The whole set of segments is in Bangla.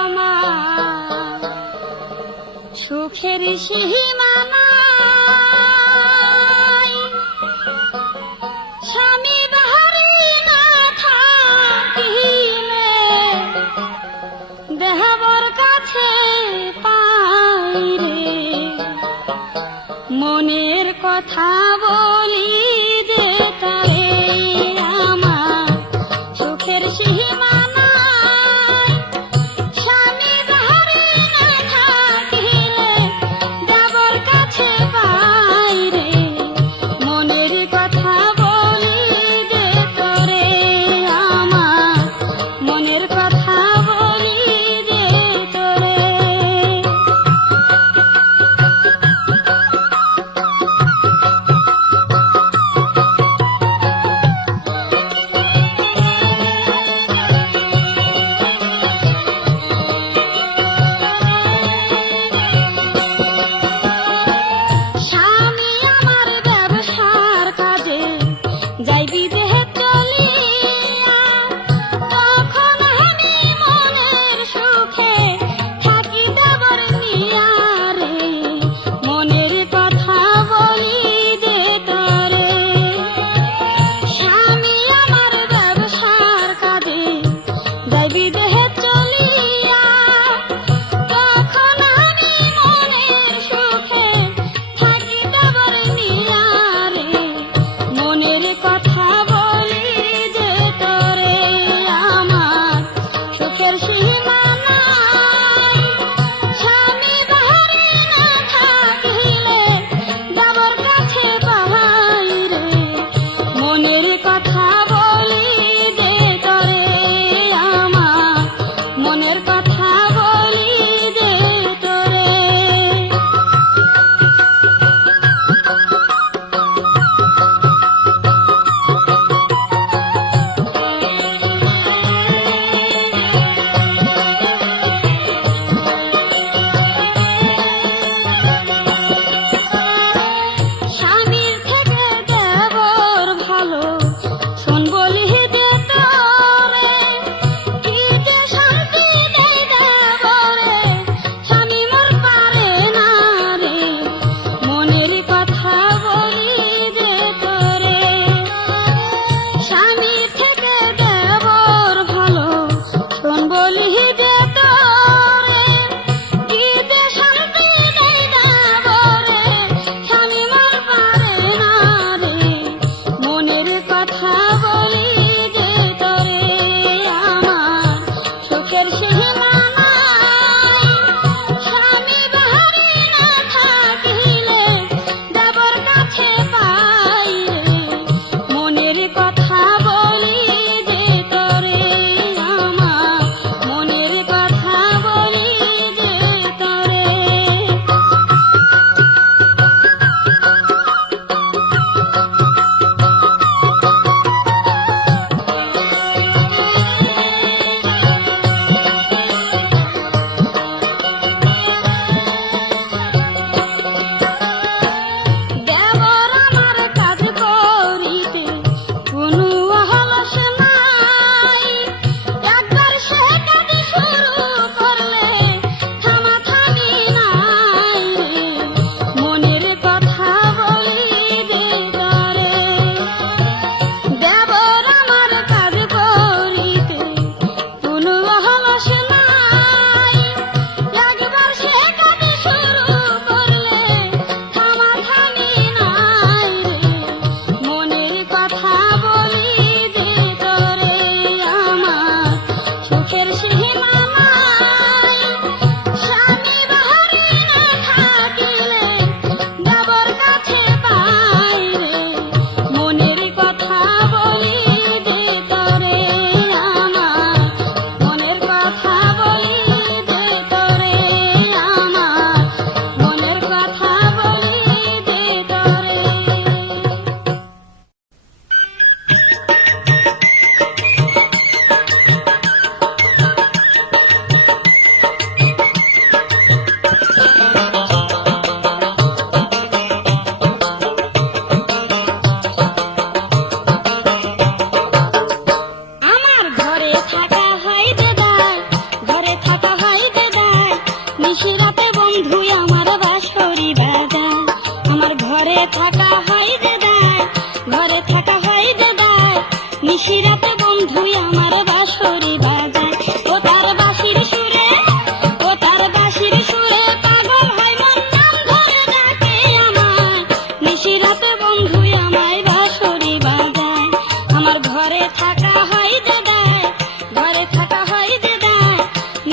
আমার সুখের সীমানা নাই, স্বামী বাহারি না থাকিলে দেহবর কাছে পাই রে। মনের কথা বলি যে তারে, আমার সুখের সীমানা নাই, স্বামী বাহারি না থাকিলে দেবর কাছে পাই রে। মনের কথা বলি যে তোরে, আমার মনের কথা বলি যে তোরে।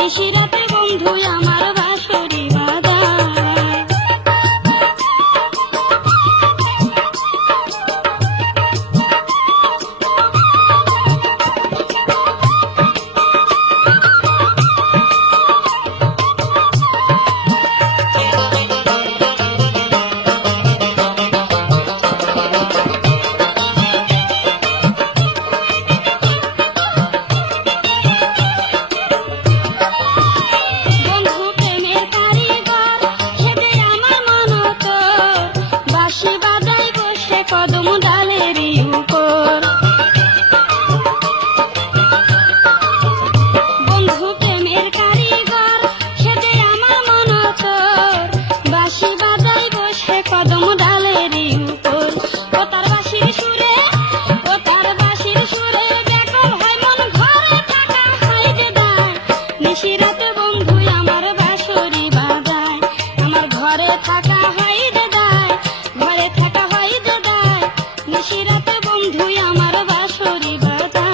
নিশিরাতে বন্ধু আমার বাঁশরি বাজায়। কদম ডালেরই উপর বন্ধু প্রেমের কারিগর সেজে আমার মন তোর বাঁশি বাজাই বসে কদম ডালেরই উপর। ও তার বাঁশির সুরে ব্যাকুল হয় মন ঘরে থাকা হয় যে দায় নিশিরাতে বন্ধু আমার বাঁশরি বাজায়। আমার ঘরে থাকা হয় যে দায় ঘরে থাকা হয় যে দায় নিশিরাতে বন্ধু আমার বাঁশরি বাজায়।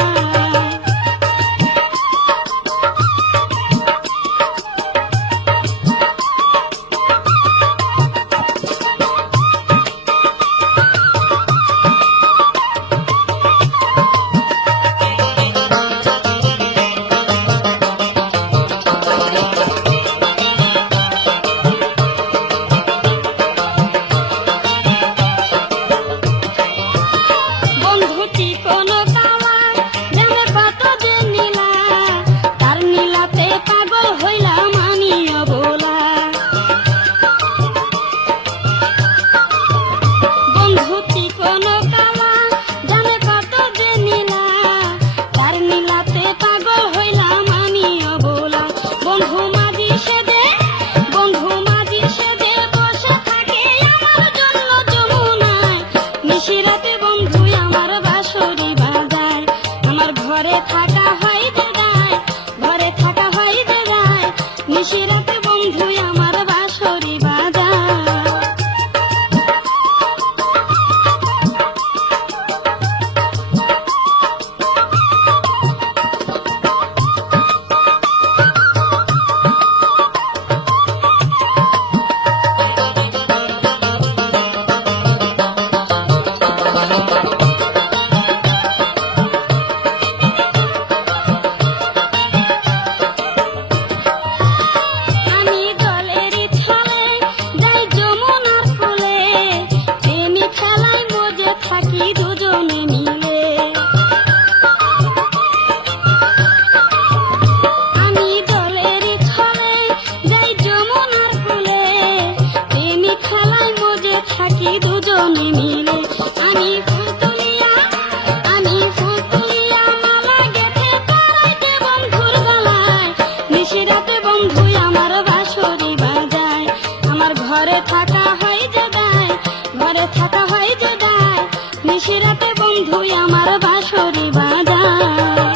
বন্ধুটি কোনো কালার জানে কত যে নীলা তার নীলাতে পাগল হইলাম আমি অবলা। বন্ধুটি কোনো কালার জানে কত যে নীলা তার নীলাতে পাগল হইলাম আমি অবলা। বন্ধু মাঝি সেজে বসে থাকে আমার জন্য যমুনায় নিশিরাতে বন্ধু আমার বাঁশরি বাজায়। আমার ঘরে থাকা হয় যে দায় ঘরে থাকা হয় যে দায় নিশিরাতে বন্ধু আমার বাঁশরি বাজায়। আমি জলের ছলে যাই যমুনার কূলে প্রেমী খেলায় মজে থাকি দুজনে মিলে। আমি জলের ছলে যাই যমুনার কূলে প্রেমী খেলায় মজে থাকি দুজনে মিলে। আমি ফুল তুলিয়া মালা গেঁথে পরাইতে বন্ধুর গলায় নিশিরাতে বন্ধু আমার বাঁশরি বাজায়। আমার ঘরে থাকা হয় যে দায় ঘরে থাকা হয় যে দায় নিশিরাতে বন্ধু আমার বাঁশরি বাজায়।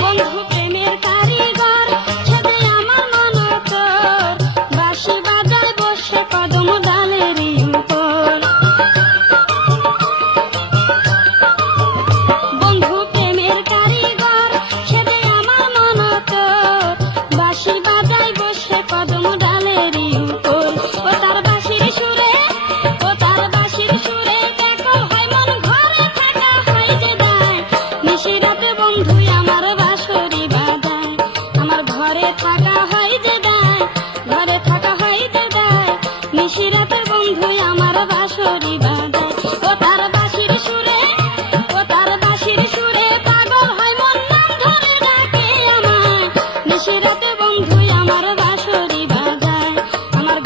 বন্ধু প্রেমের কারিগর সেজে আমার মন তোর বাঁশি বাজায় বসে কদম ডালেরই উপর। বন্ধু প্রেমের কারিগর সেজে আমার মন তোর বাঁশি বাজায় বসে কদম ডালেরই উপর। ও তার বাঁশির সুরে ব্যাকুল হয় মন ঘরে থাকা হয় যে দায় নিশিরাতে বন্ধু আমার বাঁশরি বাজায়। আমার ঘরে থাকা হয় যে দায় ঘরে থাকা হয় যে দায় নিশিরাতে বন্ধু আমার বাঁশরি বাজায়। ও তার বাঁশির সুরে পাগল হয় মন নাম ধরে ডাকে আমায় নিশিরাতে বন্ধু আমার বাঁশরি বাজায়। আমার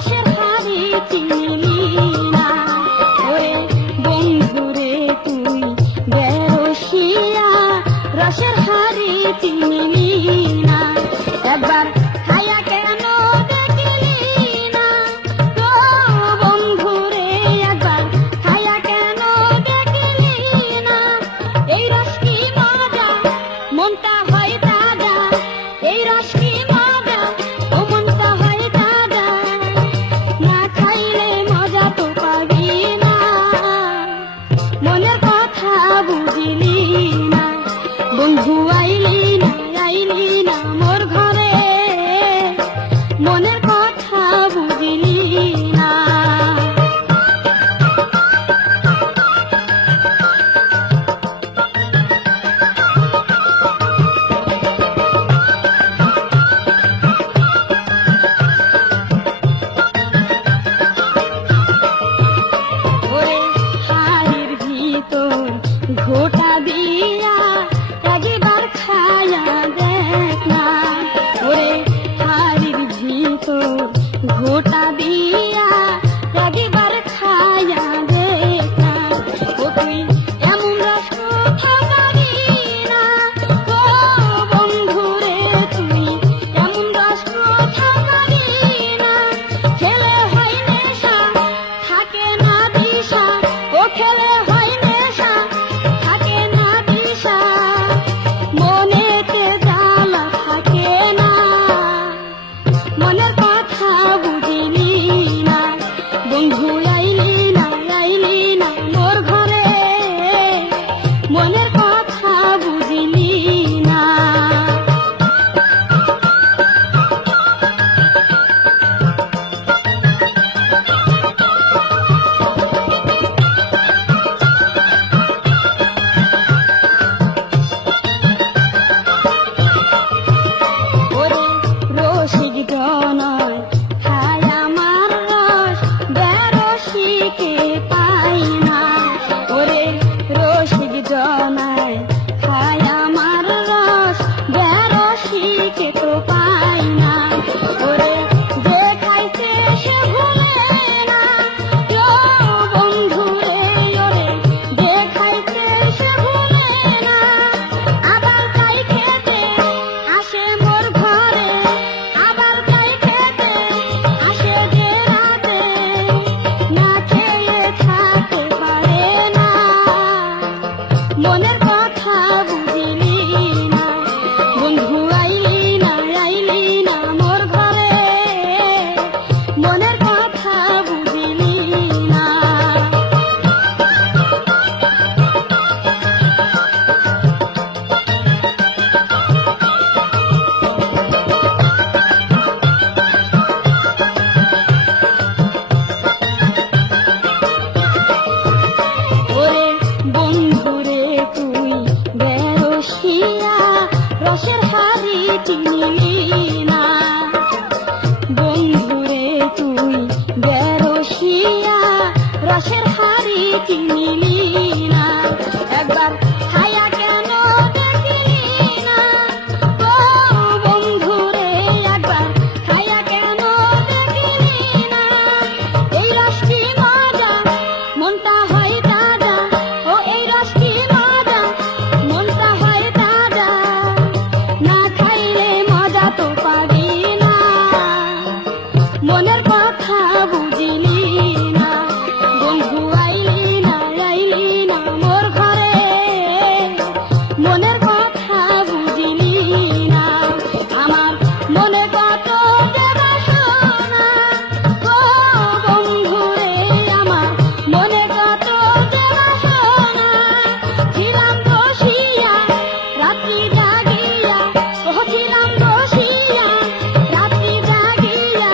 রসের হাড়ি চিনলি না। ওরে বন্ধুরে তুই বেরসিয়া রসের হাড়ি চিনলি না। একবার খাইয়া কেন দেখলি না ও বন্ধুরে, একবার খাইয়া কেন দেখলি না। এই রস কি মজা, মনটা হয় তাজা, এই রস কি মজা, ও মনটা হয় তাজা। না খাইলে মজা তো পাবি না, মনের কথা বুঝিলি না। বন্ধু আইলি না, আইলি না মোর ঘরে, মনের কথা বুঝিলি না। ওরে হাড়ির ভিতর ঘোটা দিয়া একবার খায়া দেখ না। ওরে হাড়ির ভিতর ঘোটা দিয়া একবার খায়া দেখ না। ও তুই এমন রস কোথাও পাবি না ও বন্ধুরে, তুই এমন রস কোথাও পাবি না। খেলে হয় নেশা, থাকে না দিশা, ও খেলে হয় নেশা, থাকে না দিশা। মনেতে জ্বালা থাকে না, মনের কথা বুঝিলি না। বন্ধু আইলি না, আইলি না মোর ঘরে, মনের কথা বুঝিলি না। ওরে রসিক জনয় খায় আমার রস, বেরসিকে পাই না। ওরে রসিক জনয় খায় আমার রস, বেরসিকে তো পাই না। ওরে যে খাইছে সে ভুলে না ও বন্ধুরে, ওরে যে খাইছে সে ভুলে না। আবার তাই খেতে আসে মোর ঘরে, আবার তাই খেতে আসে যে রাতে। না খেয়ে থাকতে পারে না, মনের কথা বুঝিলি না। বন্ধু আইলি না, আইলি না মোর ঘরে, মনের কথা বুঝিলি না। ওরে বন্ধুরে তুই বেরসিয়া রসের হাড়ি চিনলি না। বন্ধুরে তুই বেরসিয়া রসের হাড়ি চিনলি না। একবার খায়া কেন দেখলি না ও বন্ধুরে, একবার খায়া কেন দেখলি না। এই রস কি মজা, মনটা হয় তাজা, ও এই রস কি মজা, মনটা হয় তাজা। না খাইলে মজা তো পাবি না, মনের কথা বুঝিলি না। বন্ধু আইলি না, আইলি না মোর ঘরে, মনের কথা বুঝিলি না। আমার মনে কত যে বাসনা ও বন্ধুরে, আমার মনে কত যে বাসনা। ছিলাম বসিয়া রাত্রি জাগিয়া, ও ছিলাম বসিয়া রাত্রি জাগিয়া।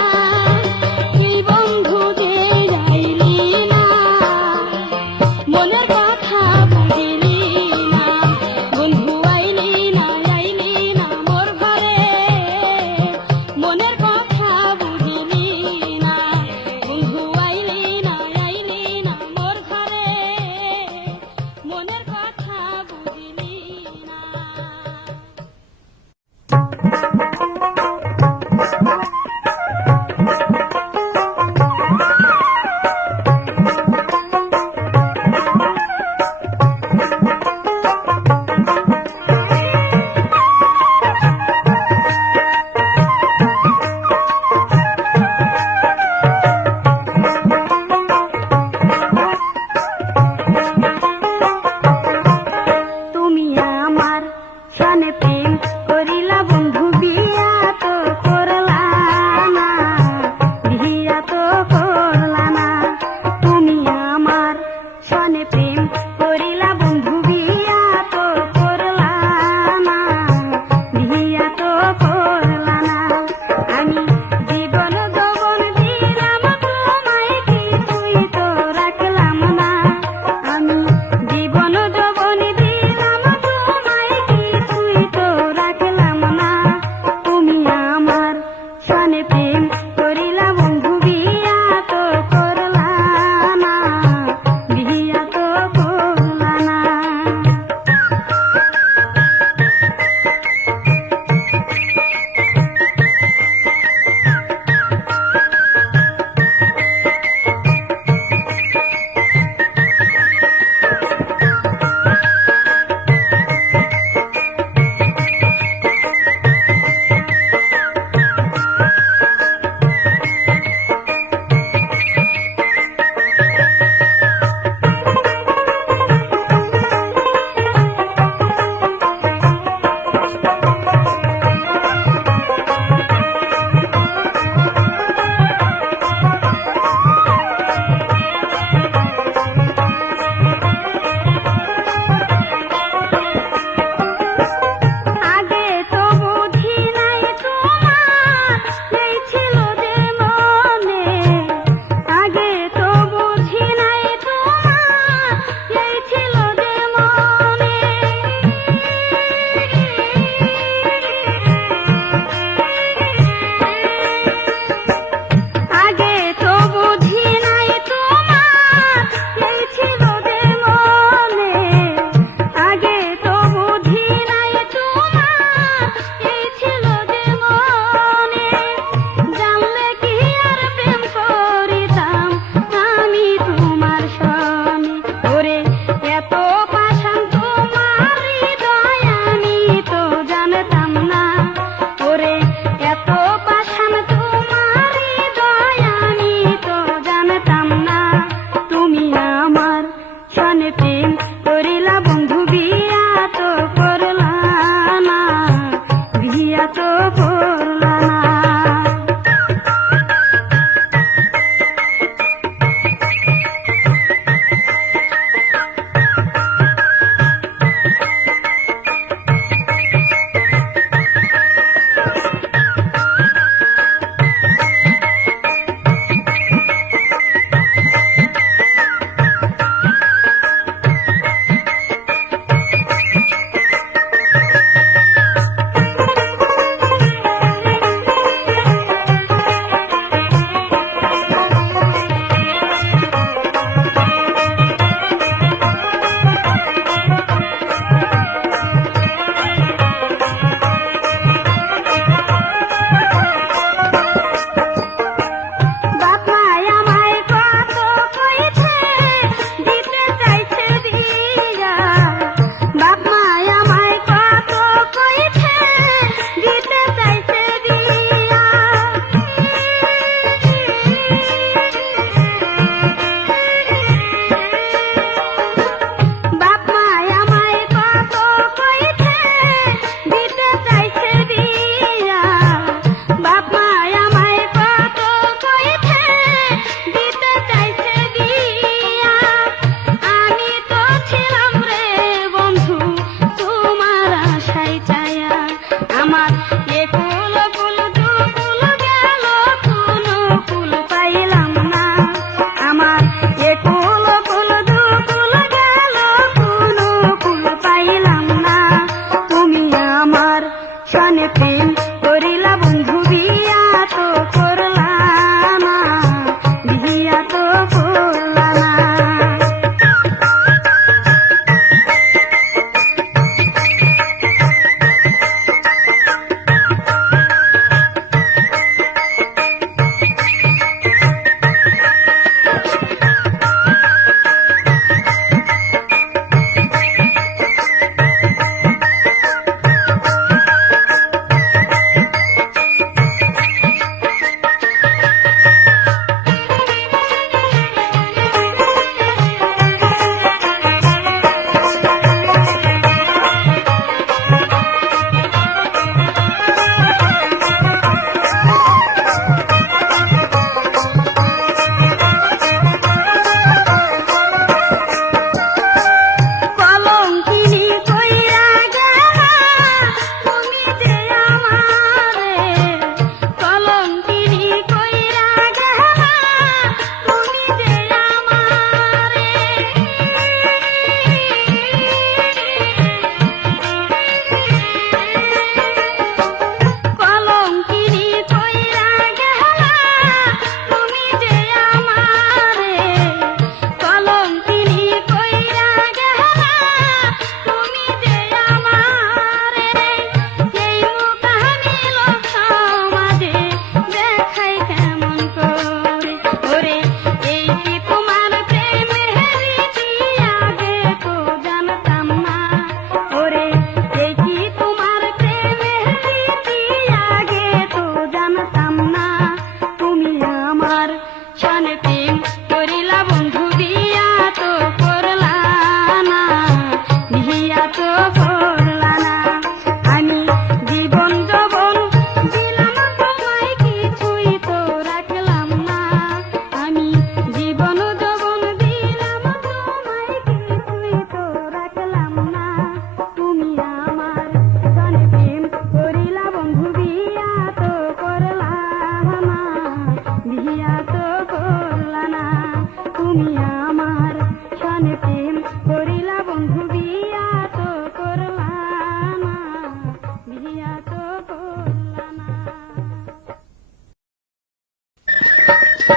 কচি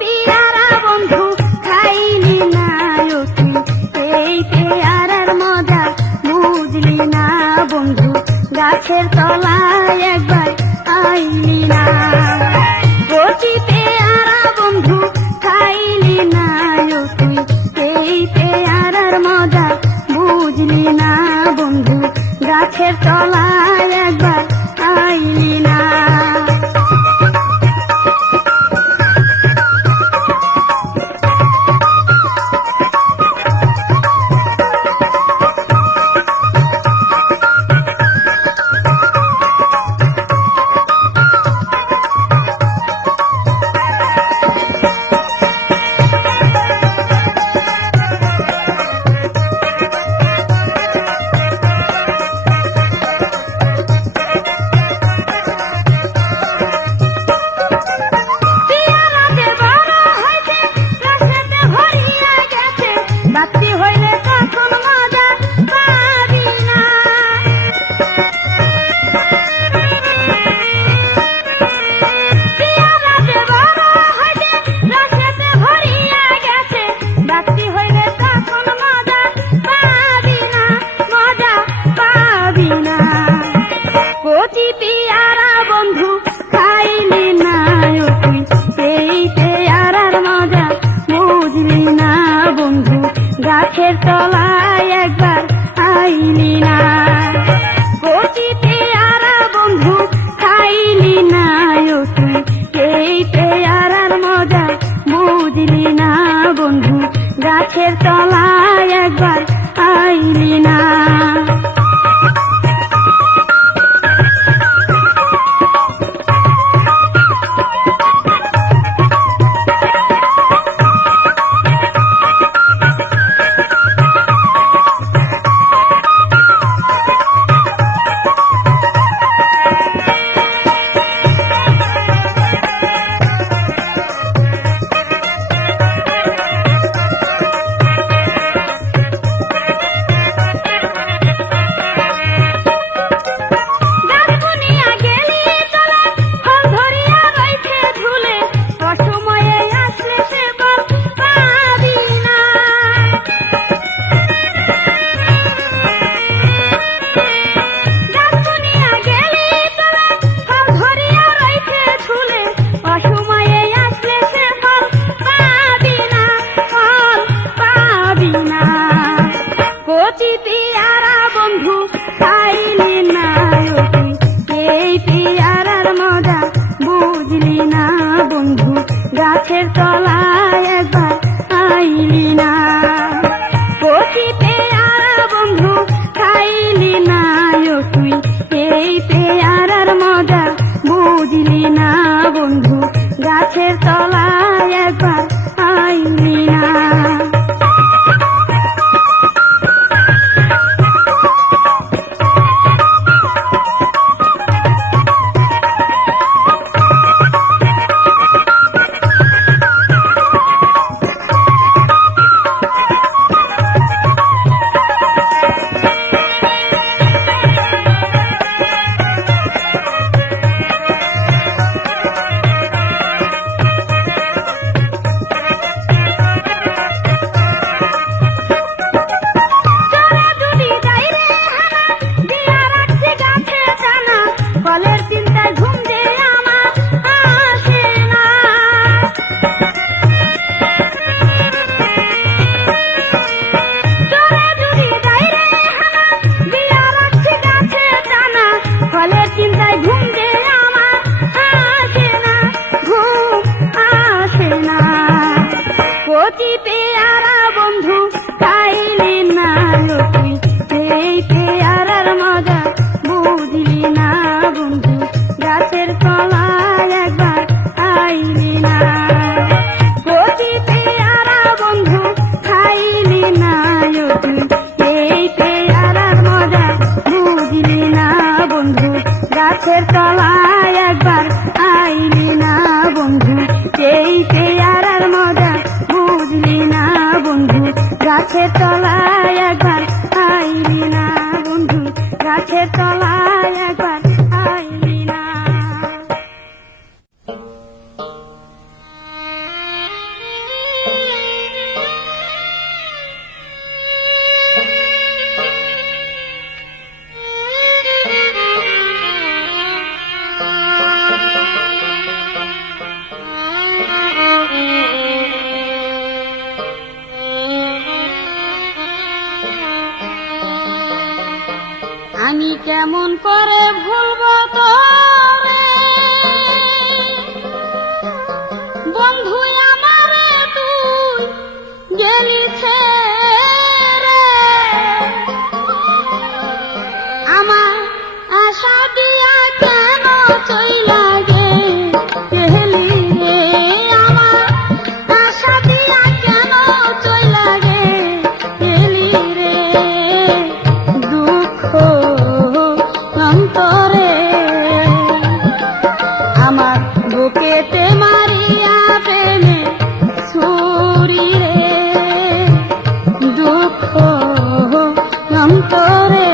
পেয়ারা বন্ধু খাইলি না তুই, এই পেয়ারার মজা বুঝলি না বন্ধু, গাছের তলায় একবার আইলি না। কচি পেয়ারা বন্ধু খাইলি না তুই, এই পেয়ারার মজা বুঝলি না বন্ধু, গাছের তলায় একবার আইলি না। কচি পেয়ারা বন্ধু খাইলি না তুই, সেই পেয়ারার মজা বুঝলি না বন্ধু, গাছের তলায় একবার আইলি না। কচি পেয়ারা বন্ধু খাইলি না তুই, সেই পেয়ারার মজা বুঝলি না বন্ধু, গাছের তলায় একবার আইলি না। গাছের তলায় একবার আইলি না বন্ধু, গাছের তলায় একবার আইলি না। আমি কেমন করে ভুলবো তোরে বন্ধু আমারে তুই গেলি ছেড়ে, আমার আশা দিয়া কেন চইলা গেলি রে, আমার আশা দিয়া কেন চইলা গেলি রে, দুঃখ অন্তরে আমার বুকেতে মারিয়া প্রেমে ছুরি রে, দুঃখ অন্তরে।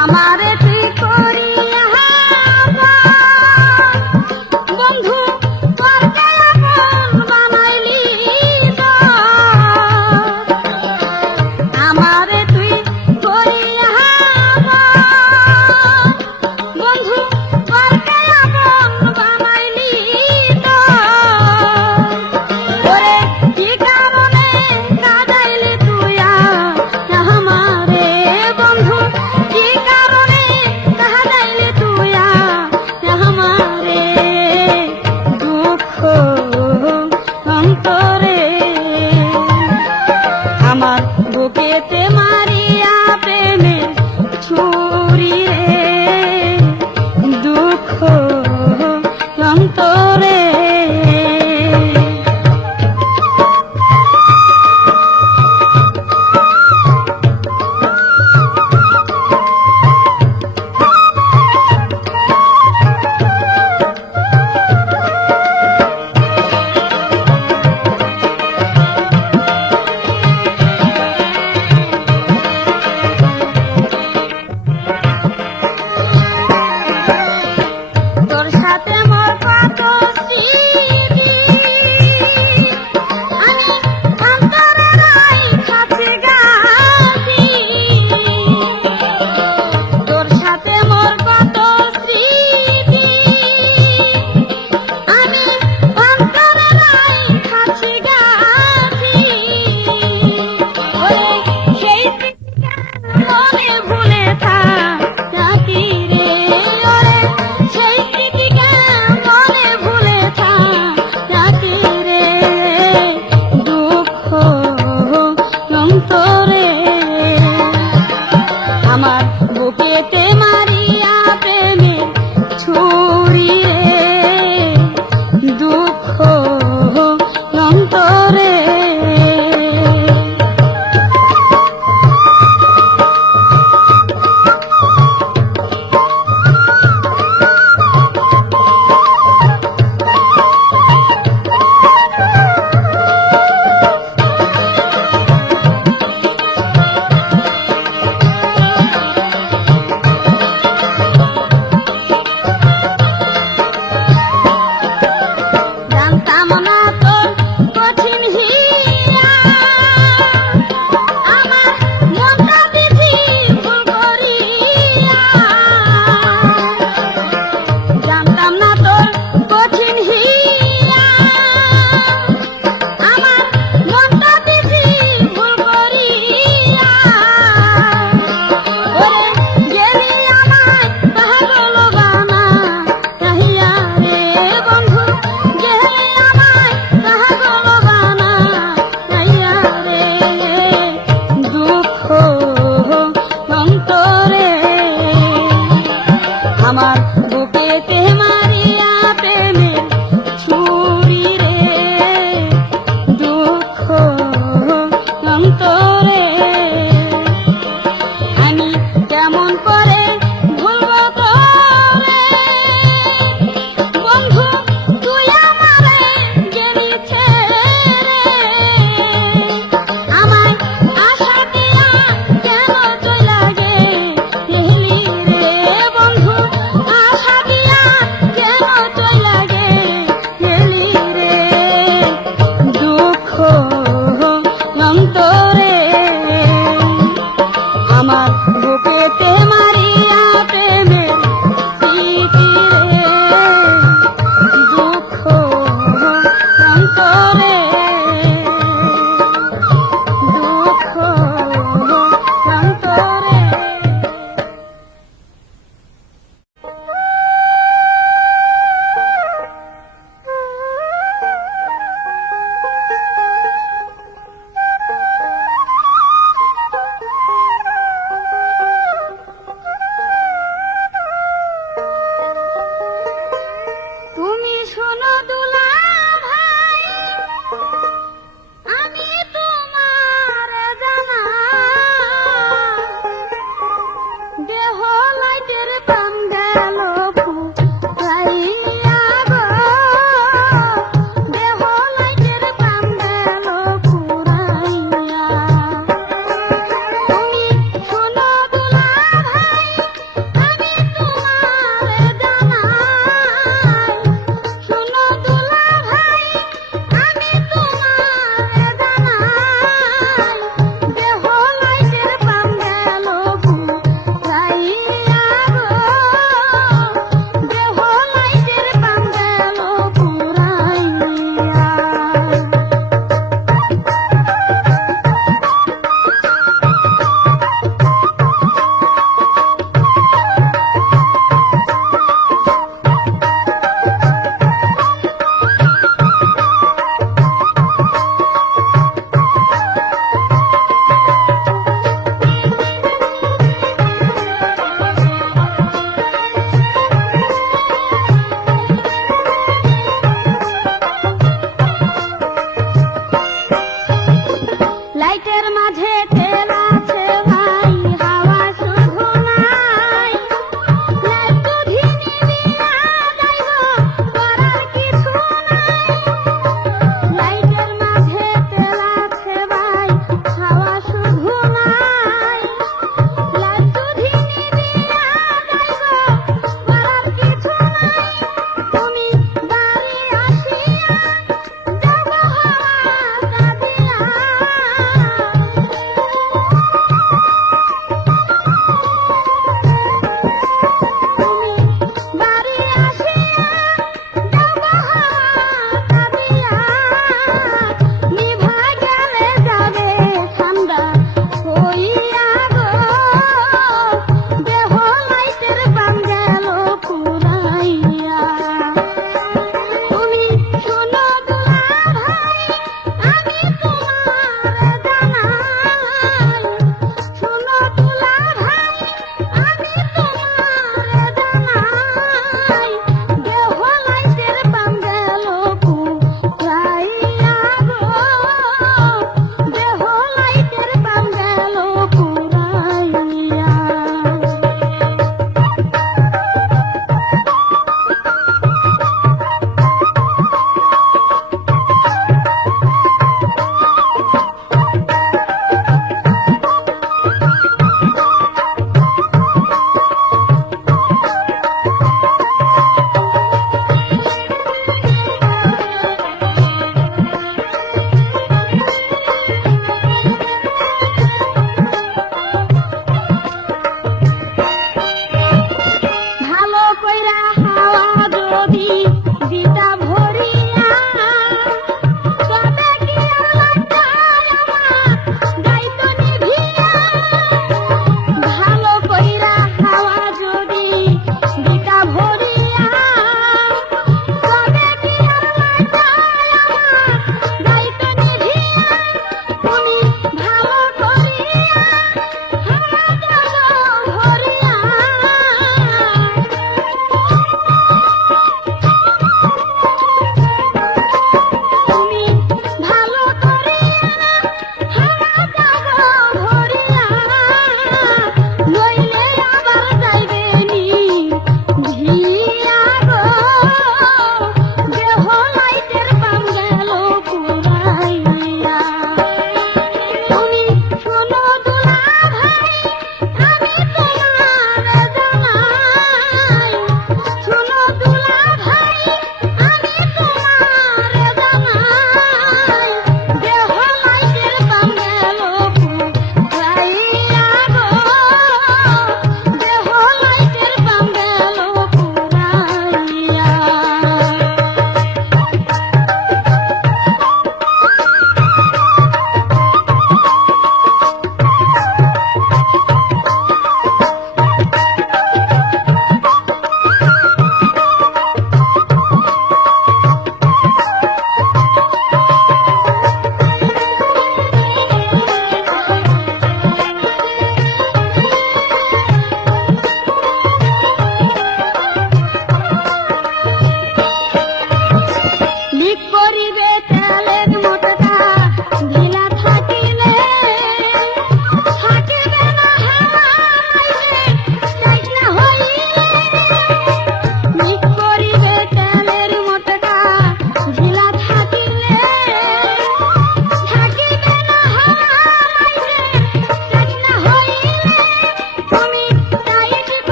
আমারে তুই করিয়া বন্ধু তোর আপন বানাইলি তো, আমারে তুই করিয়া বন্ধু তোর আপন বানাইলি তো, ওরে কি কারণে কাঁদাইলি তুই আমারে বন্ধু, কি কারণে কাঁদাইলি তুই আমারে, দুঃখ অন্তরে আমার বুকেতে মারিয়া প্রেমে ছুরি রে, দুঃখ অন্তরে। তোর সাথে মোর কত স্মৃতি, আমি অন্তরে রাইখাছি গাছি, তোর সাথে মোর কত স্মৃতি, আমি অন্তরে রাইখাছি গাছি, ওরে সেই মনে ভুলে থাকি রে, ওরে সেই স্মৃতিকে মনে ভুলে থাকি রে, দুঃখ অন্তরে আমার বুকেতে মারিয়া প্রেমে ছুরি রে, দুঃখ অন্তরে।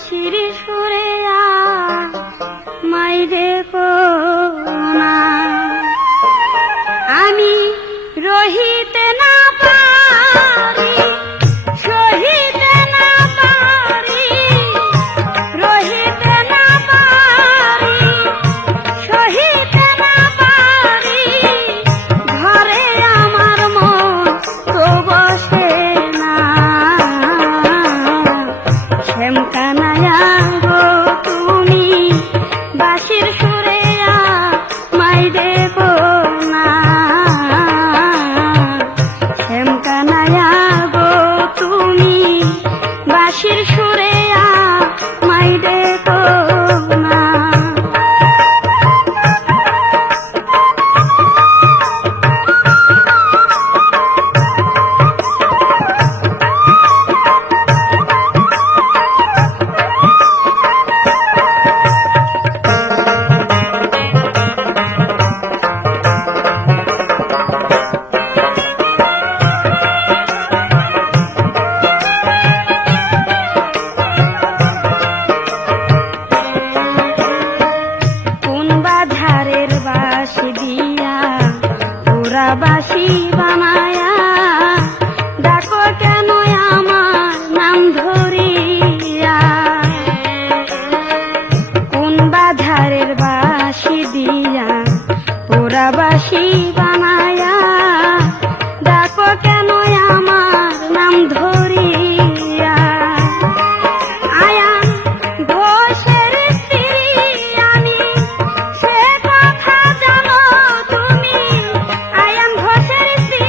বাঁশির সুরে মাই দেখো না, আমি রহিতে না পারি, সহিতে না পারি, রহিতে না পারি, সহিতে না পারি, ঘরে আমার মন তো বসে না। শ্যামকানায়া গো তুমি বাঁশির সুরে মাই দেখো না, শ্যামকানায়া গো তুমি বাঁশির সুরে মাই দেখো না। বাঁশি বানায়া ডাকো কেন আমার নাম ধরিয়া, কোন বাধারের বাঁশি দিয়া ওরা বাঁশি বানায়া ডাকো কেন আমার নাম ধরিয়া। আয়ান ঘোষের স্ত্রী আমি সে কথা জানো তুমি, আয়ান ঘোষের স্ত্রী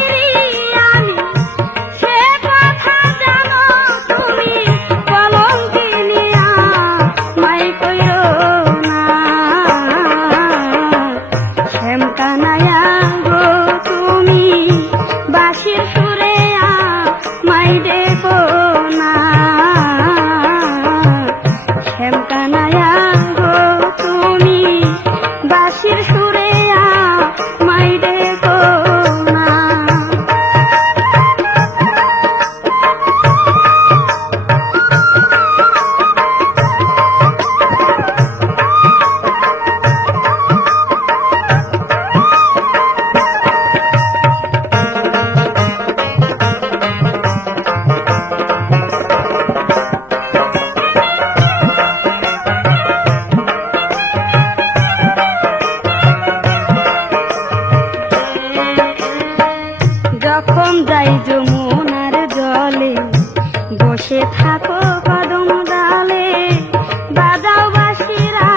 আমি সে কথা জানো তুমি, কলঙ্কিনী মাই কইরো না। শ্যামকানায়া গো তুমি বাঁশির সুরে মাই দেখো না, শ্যামকানায়া গো তুমি বাঁশির সুরে মাই দেখো না। যখন যাই যমুনার জলে বসে থাকো কদম ডালে, বাজাও বাঁশিরা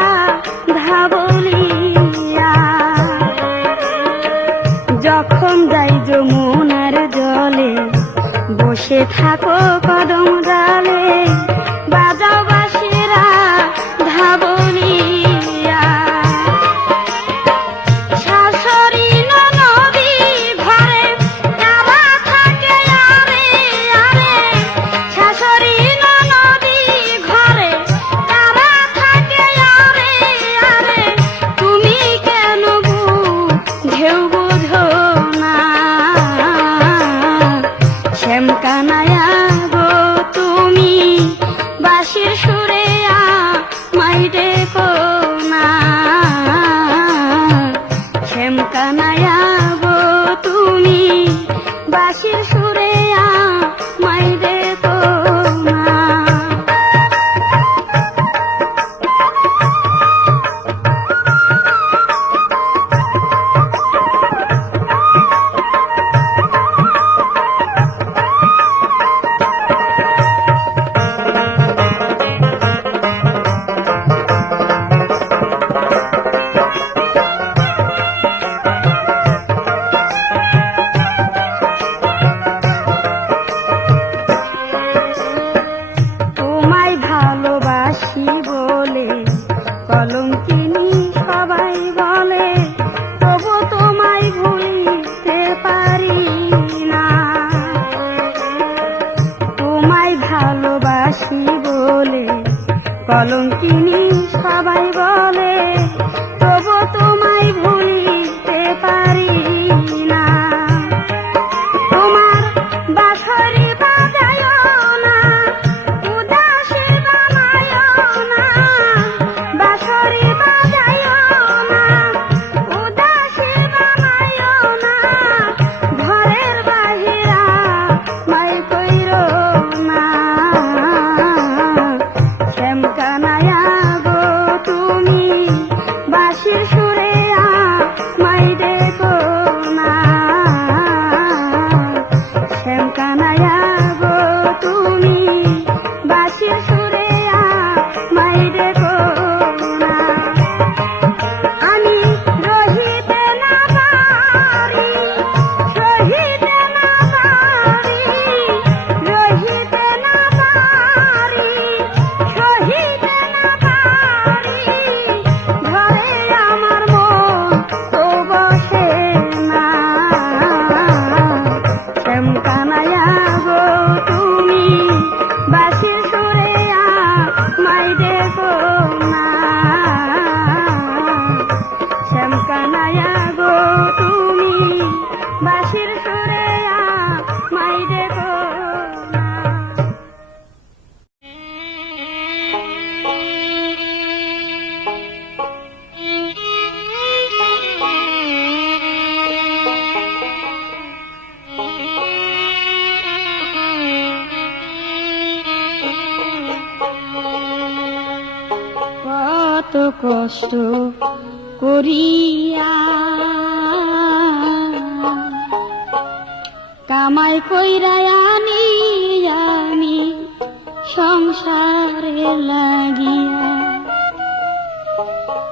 ধাবলিয়া। যখন যাই যমুনার জলে বসে থাকো কদম ডালে, বাজাও বাঁশিরা ধাবলিয়া। শাশুড়ি ননদি ঘরে কারা থাকে আরে আরে, শাশুড়ি ননদি ঘরে কারা থাকে আরে আরে, তুমি কেন ঢেউ বোঝো না। শ্যামকানায়া গো তুমি বাঁশির সুরে মাই দেখো না, শ্যামকানায়া গো তুমি বাঁশির সুরে মাই দেখো না। তোমায় ভালোবাসি বলে কলঙ্কিনী সবাই বলে, তবু তোমায় ভুলিতে পারি না। তোমায় ভালোবাসি বলে কলঙ্কিনী সবাই বলে, তবু তোমায় ভুলিতে পারি না। তোমার বাঁশরি বাজায় না, উদাসী বানায় কত কষ্ট করিয়া কামাই কইরা আনি আমি সংসারে লাগিয়া,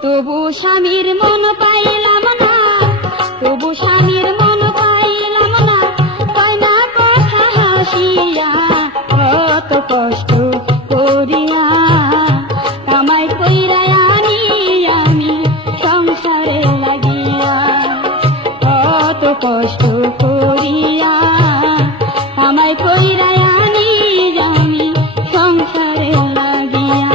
তবু স্বামীর মন পাইলাম না, তবু স্বামীর মন পাইলাম না, তাই না কথা হাসিয়া কত কষ্ট করিয়া কামাই কইরা আনি আমি সংসারে লাগিয়া, কত কষ্ট করিয়া কামাই কইরা আনি আমি সংসারে লাগিয়া।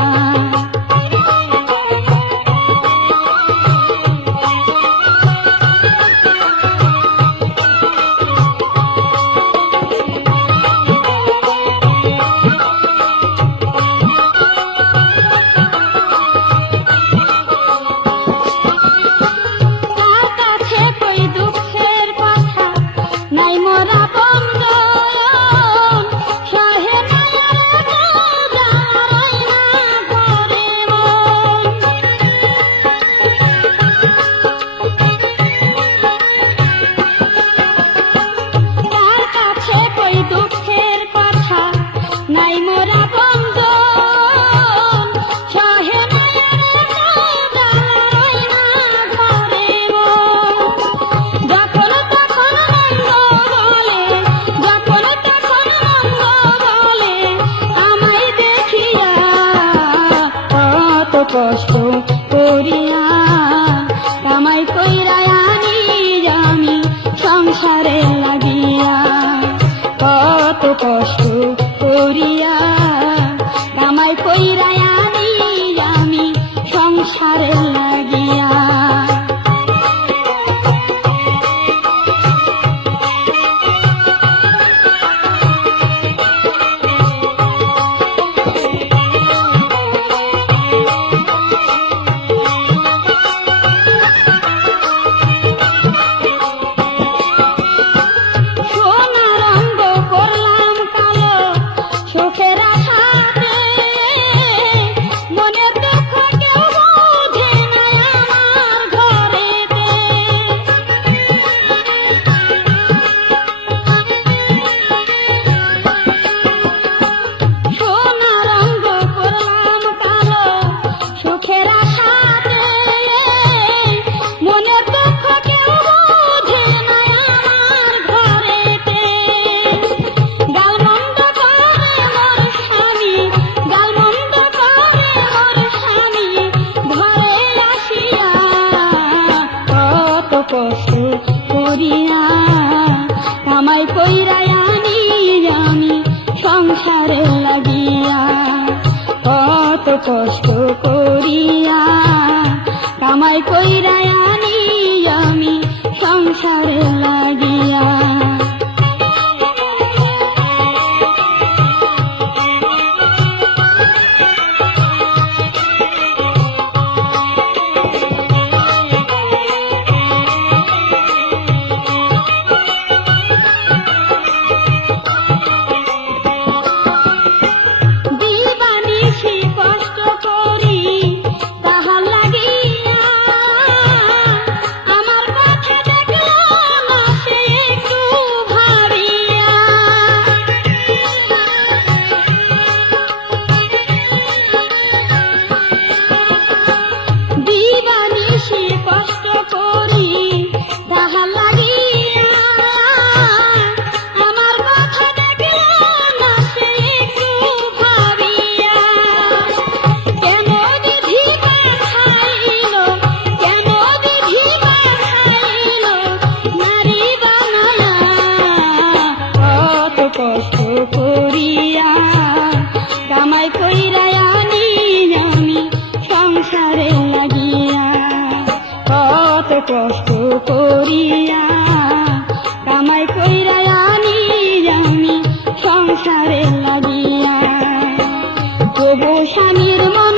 কষ্ট করিয়া কামাই কইরা আনি আমি সংসারে লাগিয়া, কত কষ্ট করিয়া কামাই কইরা আনি আমি সংসারে লাগিয়া। কষ্ট করিয়া কামাই কইরা আনি আমি সংসারে লাগিয়া, কত কষ্ট করিয়া কামাই কইরা আনি আমি সংসারে লাগিয়া। কষ্ট করিয়া কামাই কইরা আনি আমি সংসারে লাগিয়া, কত কষ্ট করিয়া কামাই কইরা আনি আমি সংসারে লাগিয়া, তবু স্বামীর মন